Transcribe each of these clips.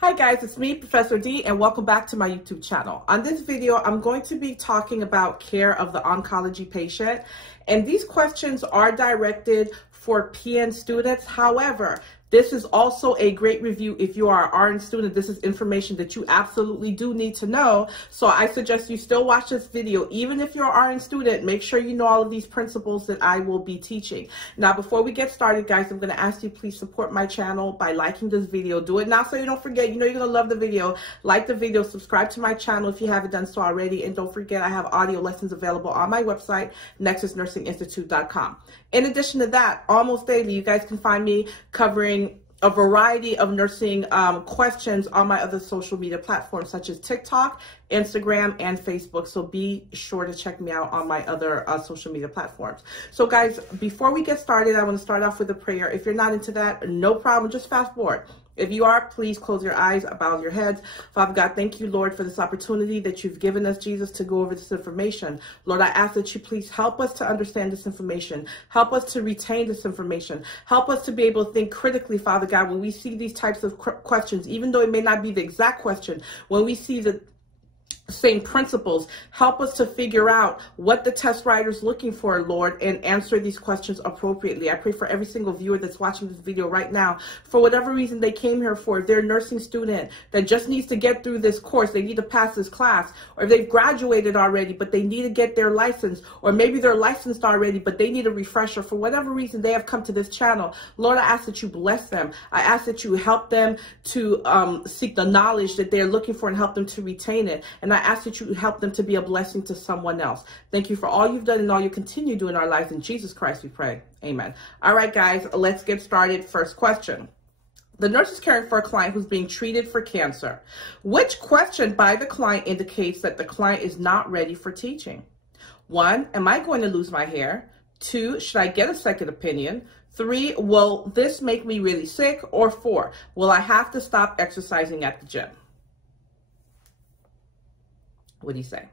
Hi guys, it's me, Professor D, and welcome back to my YouTube channel. On this video, I'm going to be talking about care of the oncology patient, and these questions are directed for PN students. However, this is also a great review if you are an RN student. This is information that you absolutely do need to know. So I suggest you still watch this video. Even if you're an RN student, make sure you know all of these principles that I will be teaching. Now, before we get started, guys, I'm going to ask you please support my channel by liking this video. Do it now so you don't forget. You know you're going to love the video. Like the video, subscribe to my channel if you haven't done so already. And don't forget, I have audio lessons available on my website, nexusnursinginstitute.com. In addition to that, almost daily, you guys can find me covering a variety of nursing questions on my other social media platforms such as TikTok, Instagram, and Facebook. So be sure to check me out on my other social media platforms. So guys, before we get started, I want to start off with a prayer. If you're not into that, no problem, just fast forward. If you are, please close your eyes, bow your heads. Father God, thank you, Lord, for this opportunity that you've given us, Jesus, to go over this information. Lord, I ask that you please help us to understand this information. Help us to retain this information. Help us to be able to think critically, Father God, when we see these types of questions, even though it may not be the exact question, when we see the same principles, help us to figure out what the test writer's looking for, Lord, and answer these questions appropriately. I pray for every single viewer that's watching this video right now, for whatever reason they came here for. If they're a nursing student that just needs to get through this course, they need to pass this class, or if they've graduated already, but they need to get their license, or maybe they're licensed already, but they need a refresher. For whatever reason they have come to this channel, Lord, I ask that you bless them. I ask that you help them to seek the knowledge that they're looking for and help them to retain it. And I ask that you help them to be a blessing to someone else. Thank you for all you've done and all you continue doing in our lives. In Jesus Christ we pray. Amen. All right, guys, let's get started. First question. The nurse is caring for a client who's being treated for cancer. Which question by the client indicates that the client is not ready for teaching? 1, am I going to lose my hair? 2, should I get a second opinion? 3, will this make me really sick? Or 4, will I have to stop exercising at the gym? What do you say?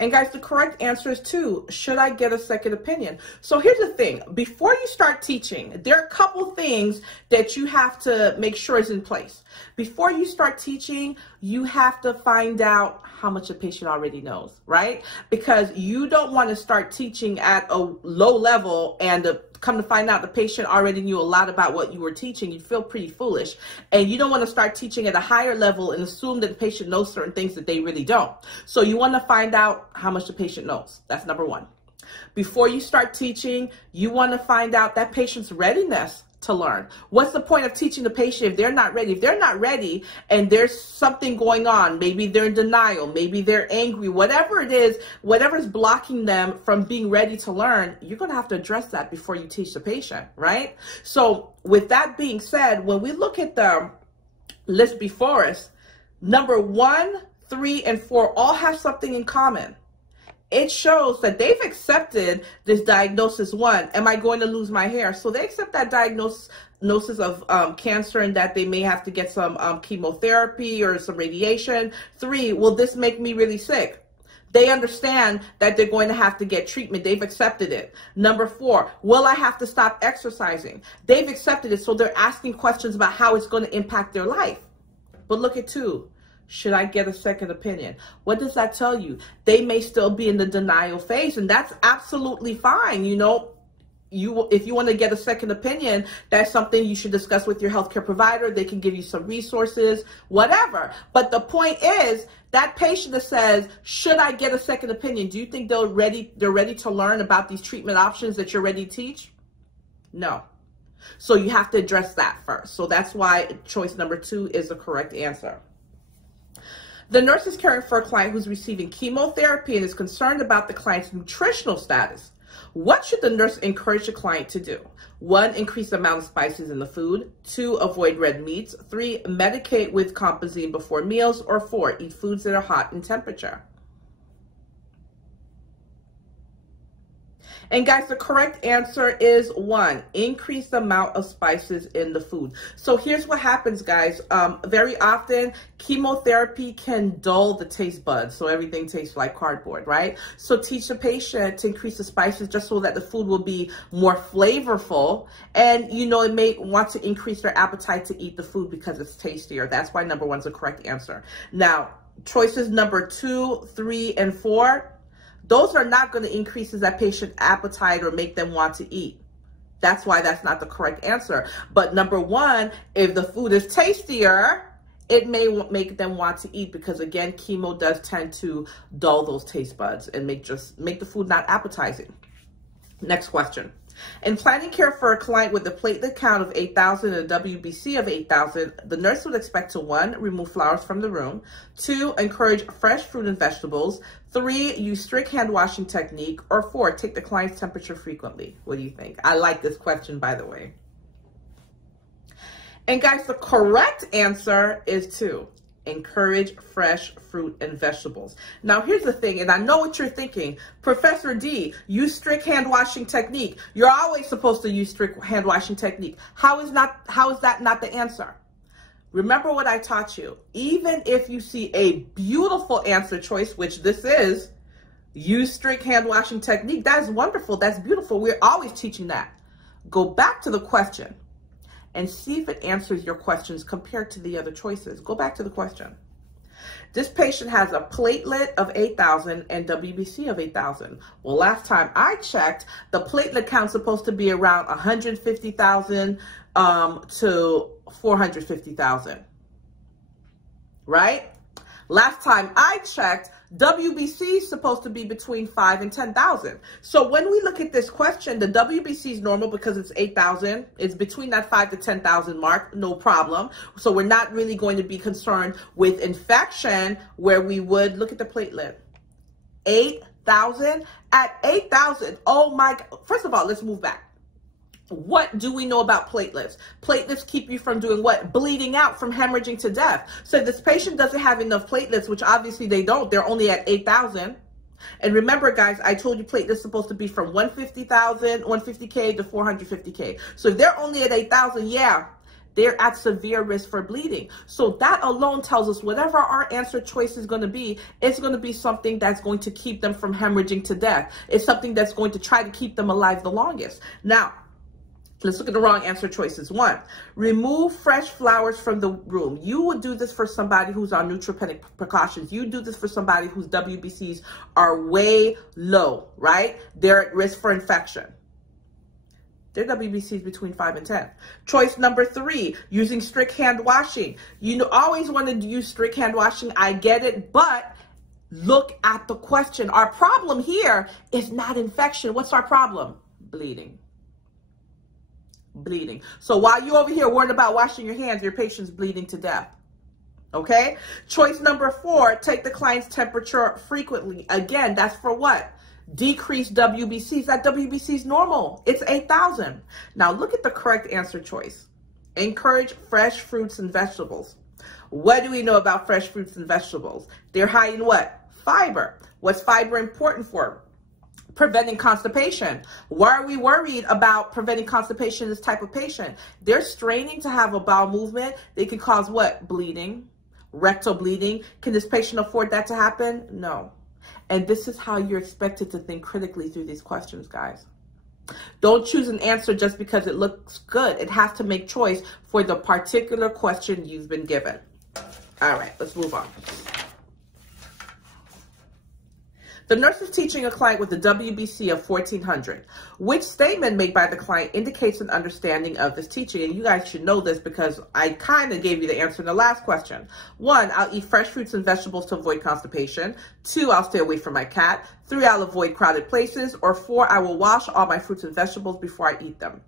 And guys, the correct answer is 2. Should I get a second opinion? So here's the thing. Before you start teaching, there are a couple things that you have to make sure is in place. Before you start teaching, you have to find out how much the patient already knows, right? Because you don't want to start teaching at a low level and come to find out the patient already knew a lot about what you were teaching. You'd feel pretty foolish. And you don't want to start teaching at a higher level and assume that the patient knows certain things that they really don't. So you want to find out how much the patient knows. That's number 1. Before you start teaching, you want to find out that patient's readiness to learn. What's the point of teaching the patient if they're not ready? If they're not ready and there's something going on, maybe they're in denial, maybe they're angry, whatever it is, whatever's blocking them from being ready to learn, you're going to have to address that before you teach the patient, right? So with that being said, when we look at the list before us, number 1, 3, and 4 all have something in common. It shows that they've accepted this diagnosis. 1, am I going to lose my hair? So they accept that diagnosis of cancer and that they may have to get some chemotherapy or some radiation. 3, will this make me really sick? They understand that they're going to have to get treatment. They've accepted it. Number 4, will I have to stop exercising? They've accepted it. So they're asking questions about how it's going to impact their life. But look at 2. Should I get a second opinion? What does that tell you? They may still be in the denial phase, and that's absolutely fine. You know, if you want to get a second opinion, that's something you should discuss with your healthcare provider. They can give you some resources, whatever. But the point is, that patient that says, should I get a second opinion? Do you think they're ready to learn about these treatment options that you're ready to teach? No. So you have to address that first. So that's why choice number 2 is the correct answer. The nurse is caring for a client who's receiving chemotherapy and is concerned about the client's nutritional status. What should the nurse encourage the client to do? 1, increase the amount of spices in the food. 2, avoid red meats. 3, medicate with Compazine before meals. Or 4, eat foods that are hot in temperature. And guys, the correct answer is 1, increase the amount of spices in the food. So here's what happens, guys. Very often, chemotherapy can dull the taste buds, so everything tastes like cardboard, right? So teach the patient to increase the spices just so that the food will be more flavorful. And, you know, it may want to increase their appetite to eat the food because it's tastier. That's why number 1 is the correct answer. Now, choices number 2, 3, and 4, those are not going to increase that patient's appetite or make them want to eat. That's why that's not the correct answer. But number 1, if the food is tastier, it may make them want to eat because, again, chemo does tend to dull those taste buds and make the food not appetizing. Next question. In planning care for a client with a platelet count of 8,000 and a WBC of 8,000, the nurse would expect to 1, remove flowers from the room, 2, encourage fresh fruit and vegetables, 3, use strict hand washing technique, or 4, take the client's temperature frequently. What do you think? I like this question, by the way. And guys, the correct answer is 2. Encourage fresh fruit and vegetables. Now, here's the thing, and I know what you're thinking. Professor D, use strict hand washing technique. You're always supposed to use strict hand washing technique. How is that not the answer? Remember what I taught you. Even if you see a beautiful answer choice, which this is, use strict hand washing technique. That is wonderful. That's beautiful. We're always teaching that. Go back to the question and see if it answers your questions compared to the other choices. Go back to the question. This patient has a platelet of 8,000 and WBC of 8,000. Well, last time I checked, the platelet count's supposed to be around 150,000 to 450,000, right? Last time I checked, WBC is supposed to be between 5 and 10,000. So when we look at this question, the WBC is normal because it's 8,000. It's between that 5 to 10,000 mark, no problem. So we're not really going to be concerned with infection where we would look at the platelet. 8,000 at 8,000. Oh my God. First of all, let's move back. What do we know about platelets? Platelets keep you from doing what? Bleeding out, from hemorrhaging to death. So if this patient doesn't have enough platelets, which obviously they don't, they're only at 8,000. And remember, guys, I told you platelets supposed to be from 150K to 450K. So if they're only at 8,000, yeah, they're at severe risk for bleeding. So that alone tells us whatever our answer choice is going to be, it's going to be something that's going to keep them from hemorrhaging to death. It's something that's going to try to keep them alive the longest. Now, let's look at the wrong answer choices. 1, remove fresh flowers from the room. You would do this for somebody who's on neutropenic precautions. You do this for somebody whose WBCs are way low, right? They're at risk for infection. Their WBCs between 5 and 10. Choice number 3, using strict hand washing. You always want to use strict hand washing. I get it, but look at the question. Our problem here is not infection. What's our problem? Bleeding. Bleeding. So while you're over here worried about washing your hands, your patient's bleeding to death. Okay? Choice number 4, take the client's temperature frequently. Again, that's for what? Decrease WBCs. That WBC is normal. It's 8,000. Now look at the correct answer choice. Encourage fresh fruits and vegetables. What do we know about fresh fruits and vegetables? They're high in what? Fiber. What's fiber important for? Preventing constipation. Why are we worried about preventing constipation in this type of patient? They're straining to have a bowel movement. They can cause what? Bleeding, rectal bleeding. Can this patient afford that to happen? No. And this is how you're expected to think critically through these questions, guys. Don't choose an answer just because it looks good. It has to make choice for the particular question you've been given. All right, let's move on. The nurse is teaching a client with a WBC of 1,400. Which statement made by the client indicates an understanding of this teaching? And you guys should know this because I kind of gave you the answer in the last question. 1, I'll eat fresh fruits and vegetables to avoid constipation. 2, I'll stay away from my cat. 3, I'll avoid crowded places. Or 4, I will wash all my fruits and vegetables before I eat them.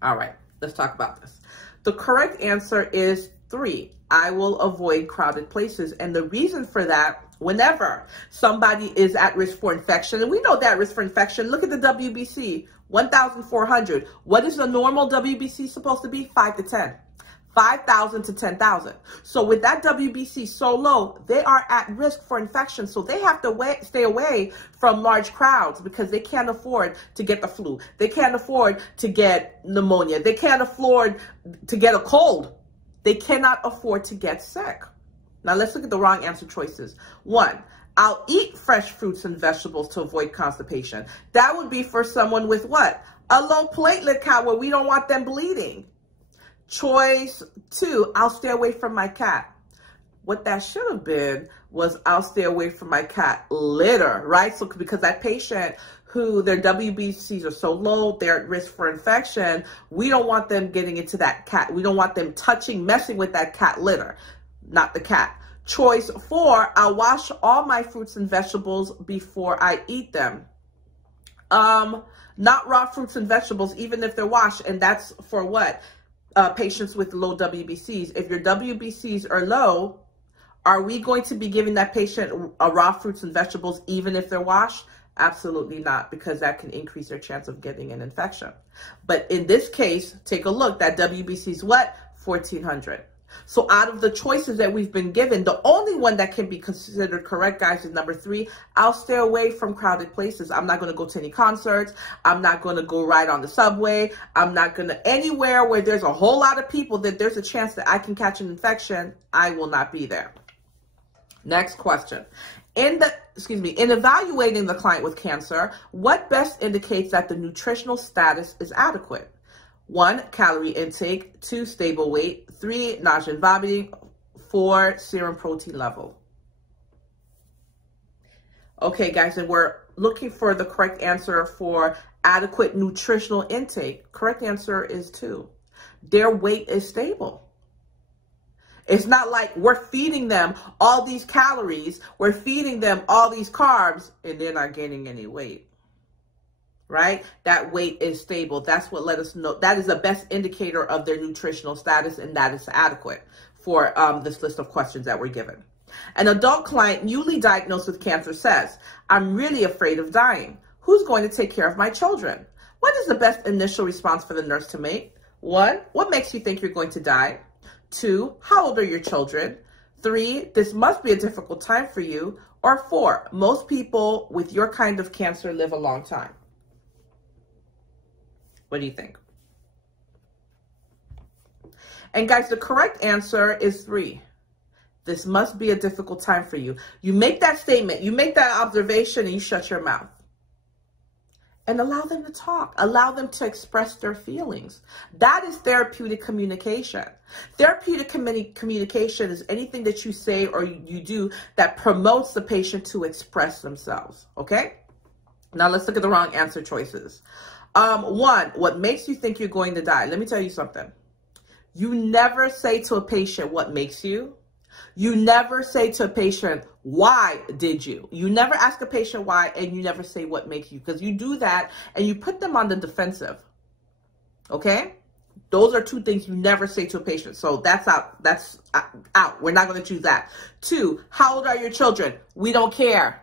All right, let's talk about this. The correct answer is 3. I will avoid crowded places. And the reason for that, whenever somebody is at risk for infection, and we know that risk for infection, look at the WBC, 1,400. What is the normal WBC supposed to be? 5 to 10. 5,000 to 10,000. So with that WBC so low, they are at risk for infection. So they have to stay away from large crowds because they can't afford to get the flu. They can't afford to get pneumonia. They can't afford to get a cold. They cannot afford to get sick. Now let's look at the wrong answer choices. 1, I'll eat fresh fruits and vegetables to avoid constipation. That would be for someone with what? A low platelet count where we don't want them bleeding. Choice 2, I'll stay away from my cat. What that should have been was I'll stay away from my cat litter, right? So because that patient who their WBCs are so low, they're at risk for infection, we don't want them getting into that cat. We don't want them messing with that cat litter, not the cat. Choice 4, I'll wash all my fruits and vegetables before I eat them. Not raw fruits and vegetables, even if they're washed, and that's for what? Patients with low WBCs. If your WBCs are low, are we going to be giving that patient raw fruits and vegetables even if they're washed? Absolutely not, because that can increase their chance of getting an infection. But in this case, take a look. That WBC is what? 1,400. So out of the choices that we've been given, the only one that can be considered correct, guys, is number 3. I'll stay away from crowded places. I'm not going to go to any concerts. I'm not going to go ride on the subway. I'm not going to anywhere where there's a whole lot of people that there's a chance that I can catch an infection. I will not be there. Next question. In evaluating the client with cancer, what best indicates that the nutritional status is adequate? 1, calorie intake. 2, stable weight. 3, nausea and vomiting. 4, serum protein level. Okay, guys, and we're looking for the correct answer for adequate nutritional intake. Correct answer is 2. Their weight is stable. It's not like we're feeding them all these calories, we're feeding them all these carbs, and they're not gaining any weight. Right? That weight is stable. That's what let us know. That is the best indicator of their nutritional status, and that is adequate for this list of questions that we're given. An adult client newly diagnosed with cancer says, I'm really afraid of dying. Who's going to take care of my children? What is the best initial response for the nurse to make? 1, what makes you think you're going to die? 2, how old are your children? 3, this must be a difficult time for you. Or 4, most people with your kind of cancer live a long time. What do you think? And guys, the correct answer is 3. This must be a difficult time for you. You make that statement, you make that observation, and you shut your mouth. And allow them to talk. Allow them to express their feelings. That is therapeutic communication. Therapeutic communication is anything that you say or you do that promotes the patient to express themselves. Okay? Now let's look at the wrong answer choices. 1, what makes you think you're going to die? Let me tell you something. You never say to a patient what makes you. You never say to a patient, why did you? You never ask a patient why, and you never say what makes you, because you do that and you put them on the defensive. Okay? Those are 2 things you never say to a patient. So that's out. That's out. We're not going to choose that. 2, how old are your children? We don't care.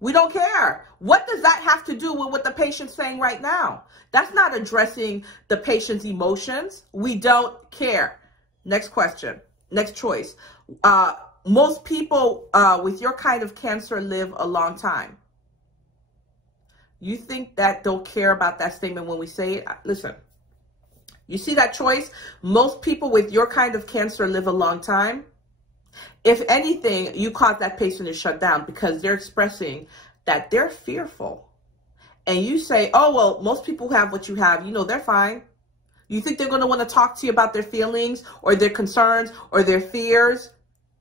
We don't care. What does that have to do with what the patient's saying right now? That's not addressing the patient's emotions. We don't care. Next question. Next choice. Most people with your kind of cancer live a long time. You think that they'll care about that statement when we say it? Listen, you see that choice? Most people with your kind of cancer live a long time. If anything, you cause that patient to shut down because they're expressing that they're fearful. And you say, oh, well, most people have what you have. You know, they're fine. You think they're going to want to talk to you about their feelings or their concerns or their fears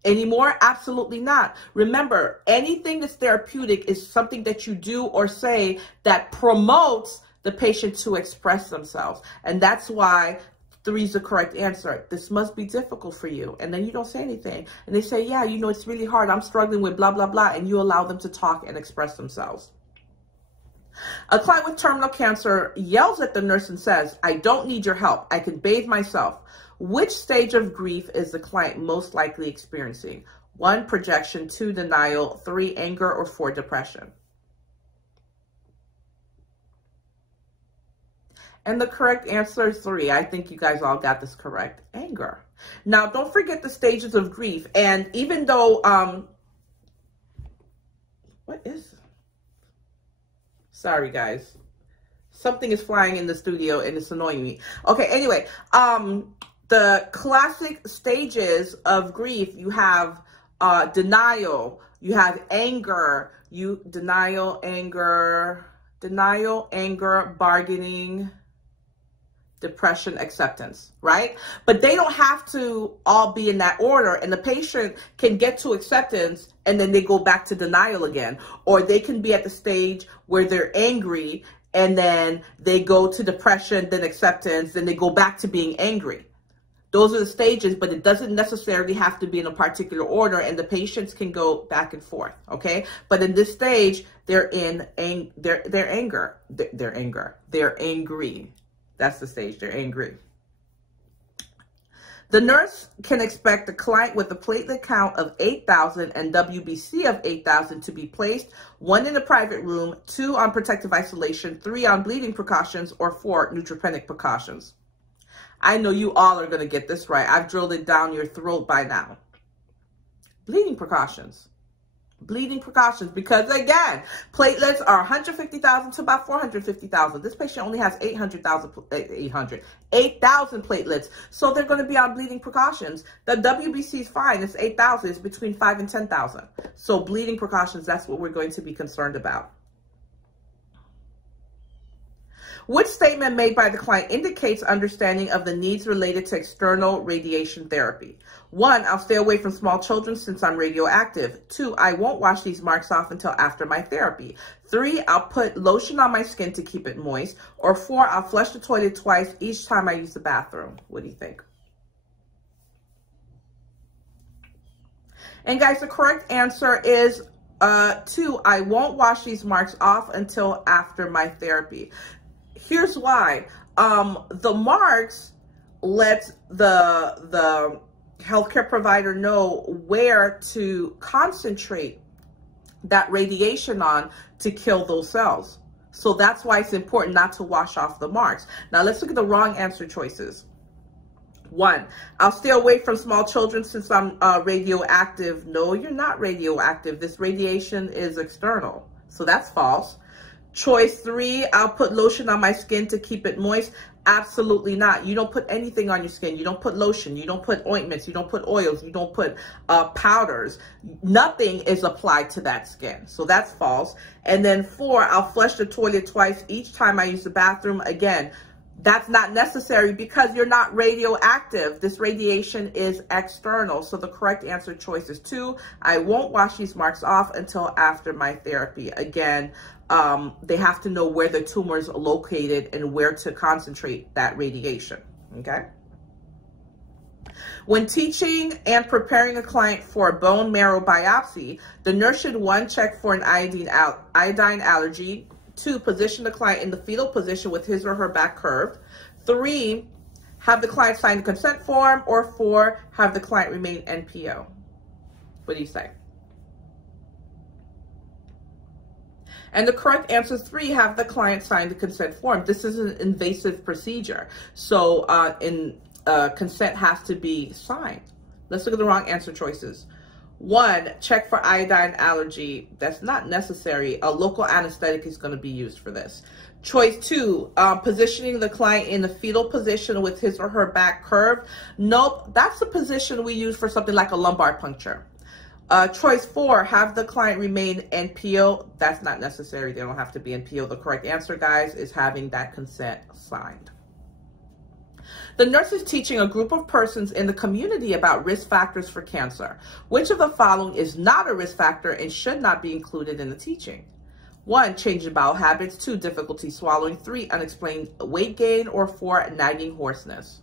anymore? Absolutely not. Remember, anything that's therapeutic is something that you do or say that promotes the patient to express themselves. And that's why 3 is the correct answer. This must be difficult for you. And then you don't say anything. And they say, yeah, you know, it's really hard. I'm struggling with blah, blah, blah. And you allow them to talk and express themselves. A client with terminal cancer yells at the nurse and says, I don't need your help. I can bathe myself. Which stage of grief is the client most likely experiencing? 1, projection. 2, denial. 3, anger. Or 4, depression. And the correct answer is 3. I think you guys all got this correct. Anger. Now, don't forget the stages of grief. And even though, what is, sorry guys, something is flying in the studio and it's annoying me. Okay, anyway, the classic stages of grief, you have denial, you have anger, denial, anger, bargaining, depression, acceptance, right? But they don't have to all be in that order, and the patient can get to acceptance and then they go back to denial again, or they can be at the stage where they're angry and then they go to depression, then acceptance, then they go back to being angry. Those are the stages, but it doesn't necessarily have to be in a particular order, and the patients can go back and forth, okay? But in this stage, they're angry. That's the stage, they're angry. The nurse can expect the client with a platelet count of 8,000 and WBC of 8,000 to be placed, 1 in a private room, 2 on protective isolation, 3 on bleeding precautions, or 4 neutropenic precautions. I know you all are going to get this right. I've drilled it down your throat by now. Bleeding precautions. Bleeding precautions, because again, platelets are 150,000 to about 450,000. This patient only has 8,000 platelets, so they're going to be on bleeding precautions. The WBC is fine. It's 8,000. It's between 5,000 and 10,000. So bleeding precautions, that's what we're going to be concerned about. Which statement made by the client indicates understanding of the needs related to external radiation therapy? 1, I'll stay away from small children since I'm radioactive. 2, I won't wash these marks off until after my therapy. 3, I'll put lotion on my skin to keep it moist. Or 4, I'll flush the toilet twice each time I use the bathroom. What do you think? And guys, the correct answer is 2, I won't wash these marks off until after my therapy. Here's why. The marks let the healthcare provider know where to concentrate that radiation on to kill those cells. So that's why it's important not to wash off the marks. Now let's look at the wrong answer choices. 1, I'll stay away from small children since I'm radioactive. No, you're not radioactive. This radiation is external. So that's false. Choice 3, I'll put lotion on my skin to keep it moist. Absolutely not. You don't put anything on your skin. You don't put lotion. You don't put ointments. You don't put oils. You don't put powders. Nothing is applied to that skin. So that's false. And then 4, I'll flush the toilet twice each time I use the bathroom. Again, that's not necessary because you're not radioactive. This radiation is external. So the correct answer choice is 2. I won't wash these marks off until after my therapy. Again, they have to know where the tumor is located and where to concentrate that radiation, okay? When teaching and preparing a client for a bone marrow biopsy, the nurse should 1, check for an iodine allergy, 2, position the client in the fetal position with his or her back curved, 3, have the client sign the consent form, or 4, have the client remain NPO. What do you say? And the correct answer is 3, have the client sign the consent form. This is an invasive procedure. So consent has to be signed. Let's look at the wrong answer choices. 1, check for iodine allergy. That's not necessary. A local anesthetic is going to be used for this. Choice 2, positioning the client in the fetal position with his or her back curved. Nope, that's the position we use for something like a lumbar puncture. Choice 4, have the client remain NPO. That's not necessary. They don't have to be NPO. The correct answer, guys, is having that consent signed. The nurse is teaching a group of persons in the community about risk factors for cancer. Which of the following is not a risk factor and should not be included in the teaching? 1, change in bowel habits. 2, difficulty swallowing. 3, unexplained weight gain. Or 4, nagging hoarseness.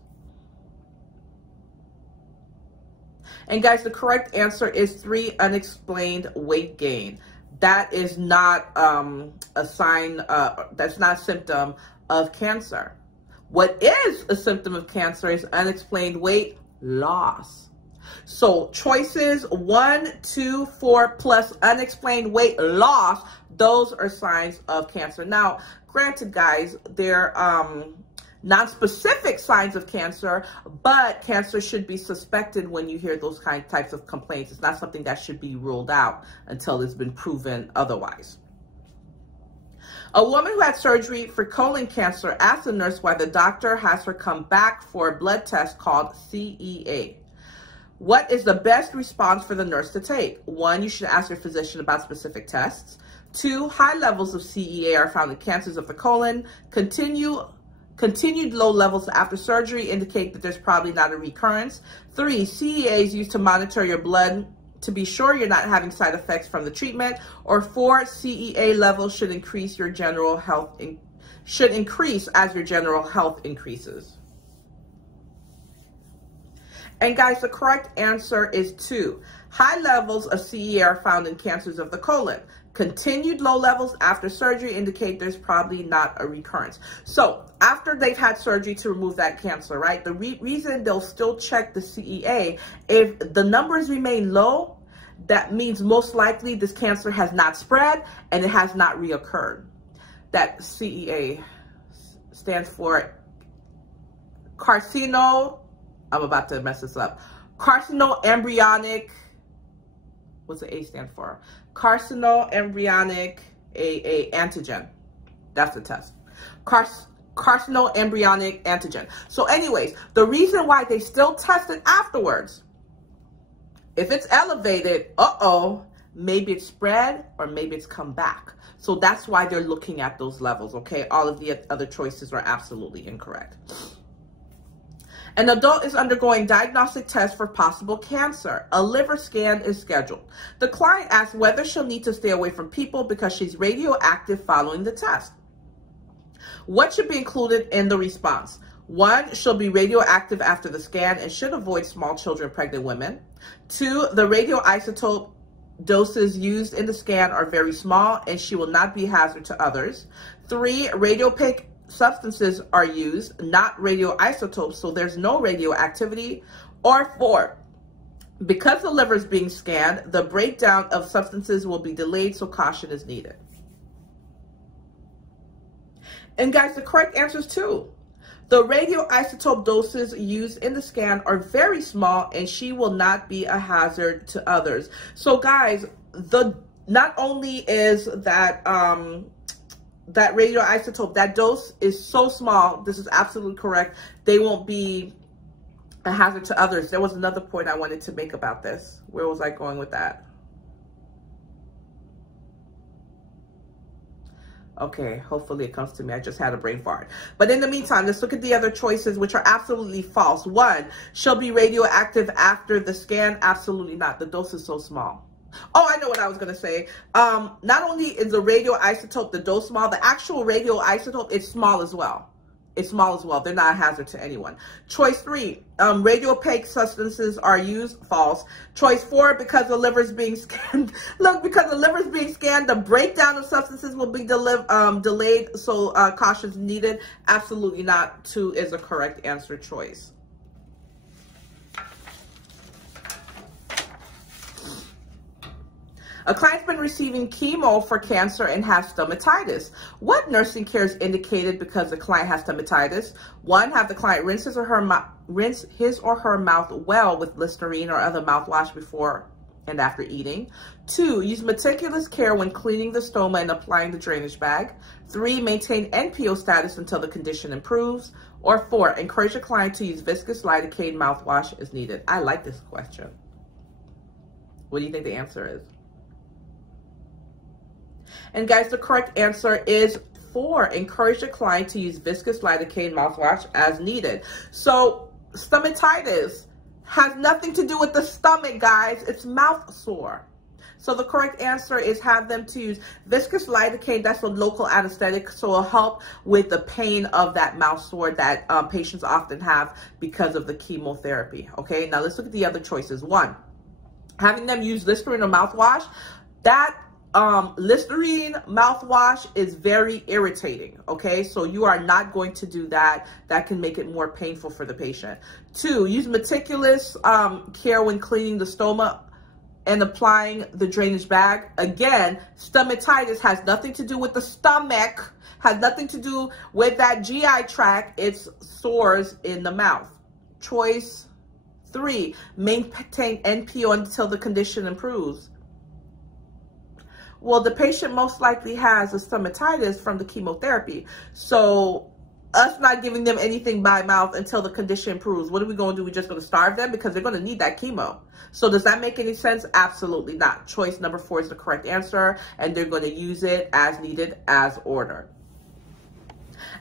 And guys, the correct answer is 3, unexplained weight gain. That is not a sign, that's not a symptom of cancer. What is a symptom of cancer is unexplained weight loss. So choices 1, 2, 4 plus unexplained weight loss, those are signs of cancer. Now, granted, guys, non-specific signs of cancer, but cancer should be suspected when you hear those types of complaints. It's not something that should be ruled out until it's been proven otherwise. A woman who had surgery for colon cancer asked the nurse why the doctor has her come back for a blood test called CEA. What is the best response for the nurse to take? 1, you should ask your physician about specific tests. 2, high levels of CEA are found in cancers of the colon. Continued low levels after surgery indicate that there's probably not a recurrence. 3, CEA is used to monitor your blood to be sure you're not having side effects from the treatment. Or 4, CEA levels should increase as your general health increases. And guys, the correct answer is 2. High levels of CEA are found in cancers of the colon. Continued low levels after surgery indicate there's probably not a recurrence. So after they've had surgery to remove that cancer, right? The reason they'll still check the CEA, if the numbers remain low, that means most likely this cancer has not spread and it has not reoccurred. That CEA stands for I'm about to mess this up. Carcinoembryonic, what's the A stand for? Carcinoembryonic antigen. That's the test. Carcinoembryonic antigen. So anyways, the reason why they still test it afterwards, if it's elevated, maybe it's spread or maybe it's come back. So that's why they're looking at those levels, okay? All of the other choices are absolutely incorrect. An adult is undergoing diagnostic tests for possible cancer. A liver scan is scheduled. The client asks whether she'll need to stay away from people because she's radioactive following the test. What should be included in the response? 1, she'll be radioactive after the scan and should avoid small children, pregnant women. 2, the radioisotope doses used in the scan are very small and she will not be a hazard to others. 3, radiopaque substances are used, not radioisotopes, so there's no radioactivity. Or 4, because the liver is being scanned, the breakdown of substances will be delayed, so caution is needed. And guys, the correct answer is 2. The radioisotope doses used in the scan are very small and she will not be a hazard to others. So guys, not only is that that radioisotope, that dose is so small, this is absolutely correct, they won't be a hazard to others. There was another point I wanted to make about this. Where was I going with that? Okay, hopefully it comes to me. I just had a brain fart. But in the meantime, let's look at the other choices, which are absolutely false. 1, she'll be radioactive after the scan. Absolutely not. The dose is so small. Oh, I know what I was going to say. Not only is the radioisotope, the dose small, the actual radioisotope is small as well. It's small as well. They're not a hazard to anyone. Choice 3, radiopaque substances are used. False. Choice 4, because the liver is being scanned. Look, because the liver is being scanned, the breakdown of substances will be delayed, so caution is needed. Absolutely not. 2 is a correct answer choice. A client's been receiving chemo for cancer and has stomatitis. What nursing care is indicated because the client has stomatitis? 1, have the client rinse his or her mouth well with Listerine or other mouthwash before and after eating. 2, use meticulous care when cleaning the stoma and applying the drainage bag. 3, maintain NPO status until the condition improves. Or 4, encourage the client to use viscous lidocaine mouthwash as needed. I like this question. What do you think the answer is? And guys, the correct answer is 4. Encourage the client to use viscous lidocaine mouthwash as needed. So stomatitis has nothing to do with the stomach, guys. It's mouth sore. So the correct answer is have them to use viscous lidocaine. That's a local anesthetic, so it'll help with the pain of that mouth sore that patients often have because of the chemotherapy. Okay, now let's look at the other choices. 1, having them use Listerine or mouthwash. That Listerine mouthwash is very irritating, okay? So you are not going to do that. That can make it more painful for the patient. 2, use meticulous care when cleaning the stoma and applying the drainage bag. Again, stomatitis has nothing to do with the stomach. Has nothing to do with that GI tract. It's sores in the mouth. Choice 3, maintain NPO until the condition improves. Well, the patient most likely has a stomatitis from the chemotherapy. So us not giving them anything by mouth until the condition improves, what are we going to do? We're just going to starve them because they're going to need that chemo. So does that make any sense? Absolutely not. Choice number 4 is the correct answer, and they're going to use it as needed, as ordered.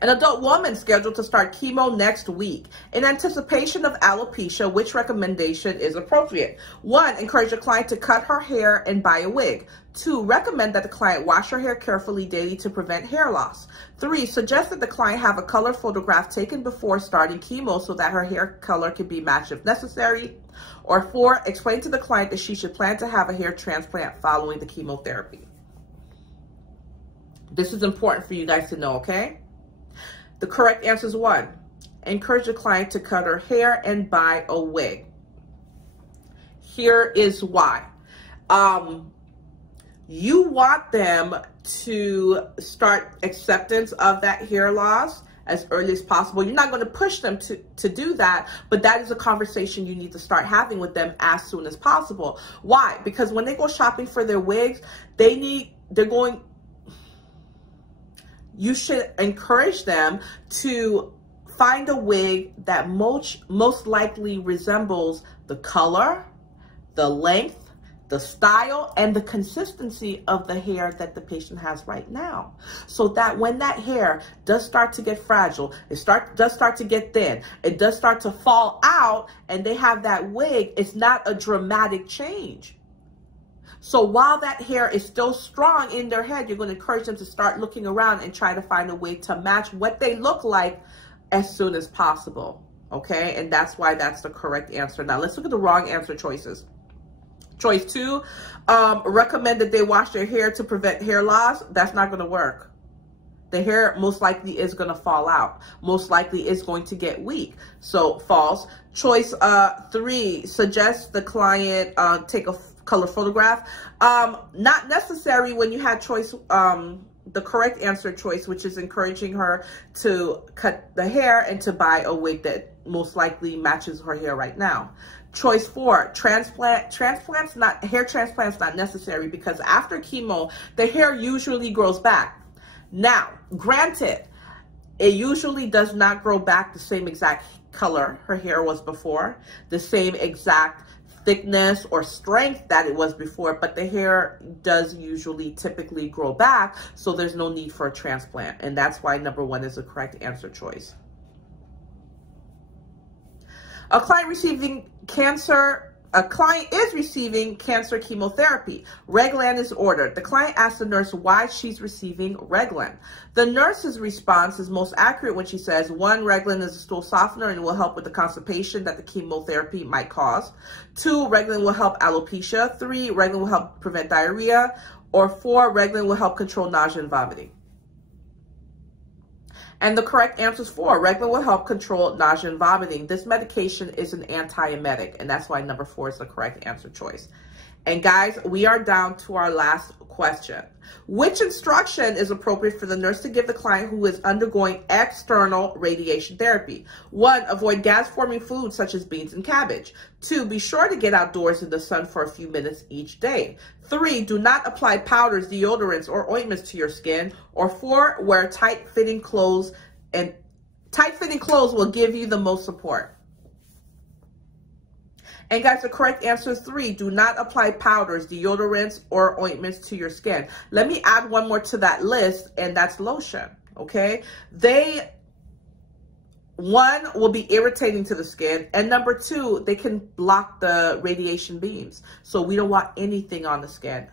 An adult woman scheduled to start chemo next week. In anticipation of alopecia, which recommendation is appropriate? 1, encourage the client to cut her hair and buy a wig. 2, recommend that the client wash her hair carefully daily to prevent hair loss. 3, suggest that the client have a color photograph taken before starting chemo so that her hair color can be matched if necessary. Or 4, explain to the client that she should plan to have a hair transplant following the chemotherapy. This is important for you guys to know, okay? The correct answer is 1. Encourage the client to cut her hair and buy a wig. Here is why. You want them to start acceptance of that hair loss as early as possible. You're not going to push them to do that, but that is a conversation you need to start having with them as soon as possible. Why? Because when they go shopping for their wigs, you should encourage them to find a wig that most likely resembles the color, the length, the style, and the consistency of the hair that the patient has right now. So that when that hair does start to get fragile, does start to get thin, it does start to fall out, and they have that wig, it's not a dramatic change. So while that hair is still strong in their head, you're going to encourage them to start looking around and try to find a way to match what they look like as soon as possible. Okay, and that's why that's the correct answer. Now let's look at the wrong answer choices. Choice 2, recommend that they wash their hair to prevent hair loss. That's not going to work. The hair most likely is going to fall out. Most likely is going to get weak. So false. Choice 3, suggest the client take a color photograph. Not necessary when you had choice, the correct answer choice, which is encouraging her to cut the hair and to buy a wig that most likely matches her hair right now. Choice 4, hair transplants not necessary because after chemo, the hair usually grows back. Now, granted, it usually does not grow back the same exact color her hair was before, the same exact thickness or strength that it was before, but the hair does usually typically grow back, so there's no need for a transplant, and that's why number 1 is the correct answer choice. A client is receiving cancer chemotherapy. Reglan is ordered. The client asks the nurse why she's receiving Reglan. The nurse's response is most accurate when she says, 1, Reglan is a stool softener and will help with the constipation that the chemotherapy might cause. 2, Reglan will help alopecia. 3, Reglan will help prevent diarrhea. Or 4, Reglan will help control nausea and vomiting. And the correct answer is 4. Reglan will help control nausea and vomiting. This medication is an antiemetic, and that's why number 4 is the correct answer choice. And guys, we are down to our last question. Which instruction is appropriate for the nurse to give the client who is undergoing external radiation therapy? 1, avoid gas-forming foods such as beans and cabbage. 2, be sure to get outdoors in the sun for a few minutes each day. 3, do not apply powders, deodorants, or ointments to your skin. Or 4, wear tight-fitting clothes, and tight-fitting clothes will give you the most support. And guys, the correct answer is 3. Do not apply powders, deodorants, or ointments to your skin. Let me add one more to that list, and that's lotion, okay? 1, will be irritating to the skin, and number 2, they can block the radiation beams. So we don't want anything on the skin.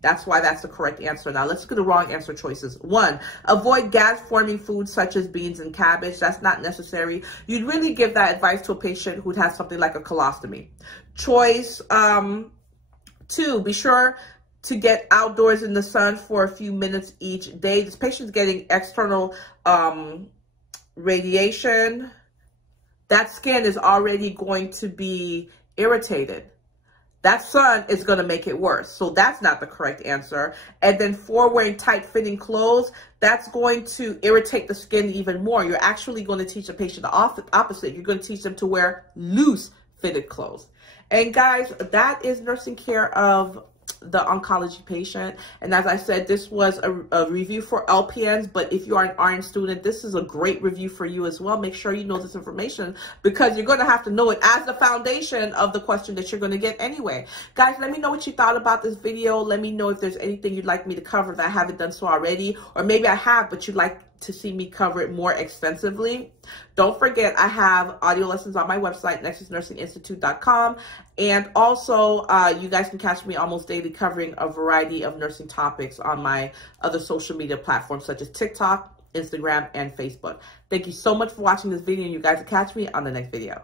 That's why that's the correct answer. Now let's look at the wrong answer choices. 1, avoid gas-forming foods such as beans and cabbage. That's not necessary. You'd really give that advice to a patient who has something like a colostomy. Choice 2, be sure to get outdoors in the sun for a few minutes each day. This patient's getting external radiation. That skin is already going to be irritated. that sun is going to make it worse. So that's not the correct answer. And then 4, wearing tight-fitting clothes, that's going to irritate the skin even more. You're actually going to teach a patient the opposite. You're going to teach them to wear loose-fitted clothes. And guys, that is nursing care of the oncology patient. And as I said, this was a review for LPNs, but if you are an RN student, this is a great review for you as well. Make sure you know this information, because you're going to have to know it as the foundation of the question that you're going to get anyway. Guys, let me know what you thought about this video. Let me know if there's anything you'd like me to cover that I haven't done so already, or maybe I have, but you'd like to see me cover it more extensively. Don't forget, I have audio lessons on my website, nexusnursinginstitute.com. And also, you guys can catch me almost daily covering a variety of nursing topics on my other social media platforms, such as TikTok, Instagram, and Facebook. Thank you so much for watching this video, and you guys will catch me on the next video.